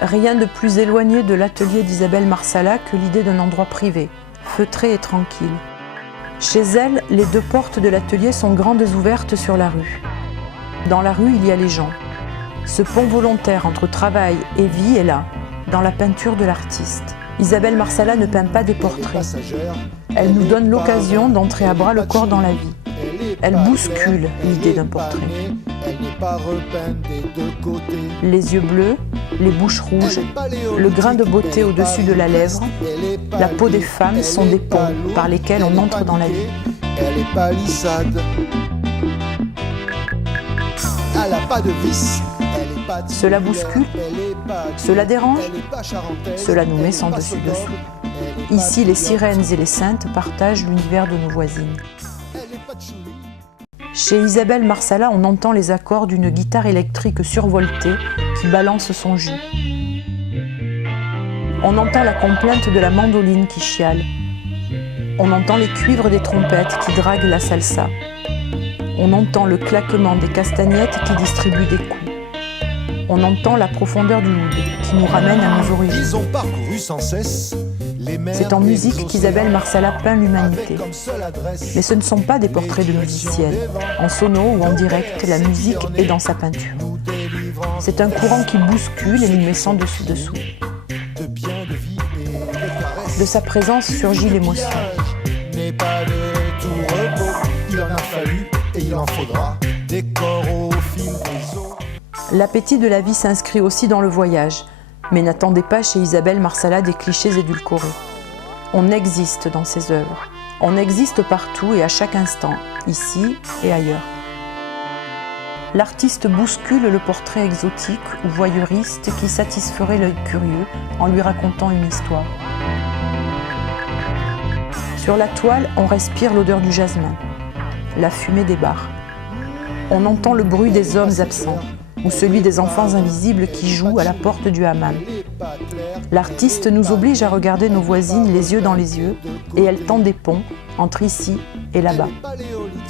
Rien de plus éloigné de l'atelier d'Isabelle Marsala que l'idée d'un endroit privé, feutré et tranquille. Chez elle, les deux portes de l'atelier sont grandes ouvertes sur la rue. Dans la rue, il y a les gens. Ce pont volontaire entre travail et vie est là, dans la peinture de l'artiste. Isabelle Marsala ne peint pas des portraits. Elle nous donne l'occasion d'entrer à bras le corps dans la vie. Elle bouscule l'idée d'un portrait. Les yeux bleus, les bouches rouges, le grain de beauté au-dessus de la lèvre, la peau des femmes sont des ponts par lesquels on entre dans la vie. Elle est palissade. Elle n'a pas de vis. Cela bouscule, cela dérange, cela nous met sans dessus-dessous. Ici, les sirènes et les saintes partagent l'univers de nos voisines. Chez Isabelle Marsala, on entend les accords d'une guitare électrique survoltée qui balance son jus. On entend la complainte de la mandoline qui chiale. On entend les cuivres des trompettes qui draguent la salsa. On entend le claquement des castagnettes qui distribuent des coups. On entend la profondeur du oud qui nous ramène à nos origines. Ils ont parcouru sans cesse les mers. C'est en musique qu'Isabelle Marsala peint l'humanité. Mais ce ne sont pas des portraits de musiciennes. En sono ou en direct, la musique est dans sa peinture. C'est un courant qui bouscule et nous met sans dessus-dessous. De sa présence surgit l'émotion. N'est pas de tout repos, il en a fallu et il en faudra des corps au fil des eaux. L'appétit de la vie s'inscrit aussi dans le voyage, mais n'attendez pas chez Isabelle Marsala des clichés édulcorés. On existe dans ses œuvres. On existe partout et à chaque instant, ici et ailleurs. L'artiste bouscule le portrait exotique ou voyeuriste qui satisferait l'œil curieux en lui racontant une histoire. Sur la toile, on respire l'odeur du jasmin, la fumée des bars. On entend le bruit des hommes absents ou celui des enfants invisibles qui jouent à la porte du hammam. L'artiste nous oblige à regarder nos voisines les yeux dans les yeux et elle tend des ponts entre ici et là-bas.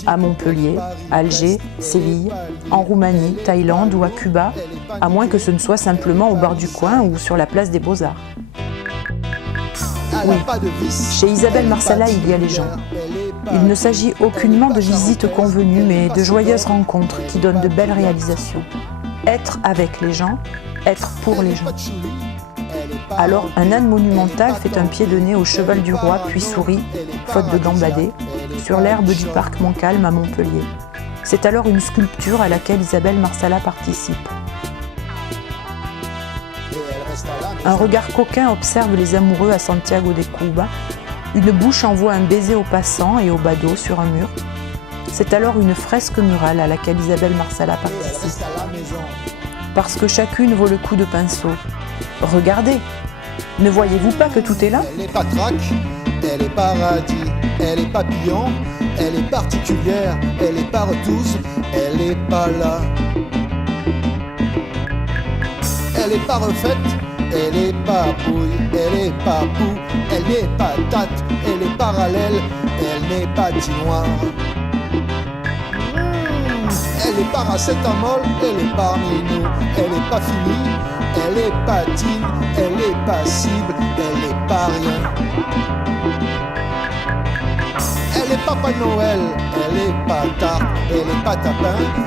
À Montpellier, Alger, Séville, en Roumanie, Thaïlande ou à Cuba, à moins que ce ne soit simplement au bar du coin ou sur la place des Beaux-Arts. Oui, chez Isabelle Marsala, il y a les gens. Il ne s'agit aucunement de visites convenues, mais de joyeuses rencontres qui donnent de belles réalisations. Être avec les gens, être pour les gens. Alors, un âne monumental fait un pied de nez au cheval du roi, puis sourit, faute de gambader, sur l'herbe du parc Montcalm à Montpellier. C'est alors une sculpture à laquelle Isabelle Marsala participe. Un regard coquin observe les amoureux à Santiago de Cuba. Une bouche envoie un baiser aux passants et aux badauds sur un mur. C'est alors une fresque murale à laquelle Isabelle Marsala participe. Parce que chacune vaut le coup de pinceau. Regardez, ne voyez-vous pas que tout est là? Elle est patraque, elle est paradis, elle est papillon, elle est particulière, elle est partout, elle est pas là. Elle est pas refaite, elle est pas pouille, elle est pas pou, elle n'est pas tâte, elle est parallèle, elle n'est pas noire. Elle est paracétamol, elle est parmi nous, elle est pas finie, elle est patine, elle est passible, elle est pas rien. Elle est Papa Noël, elle est pas tarte, elle est pas tapin.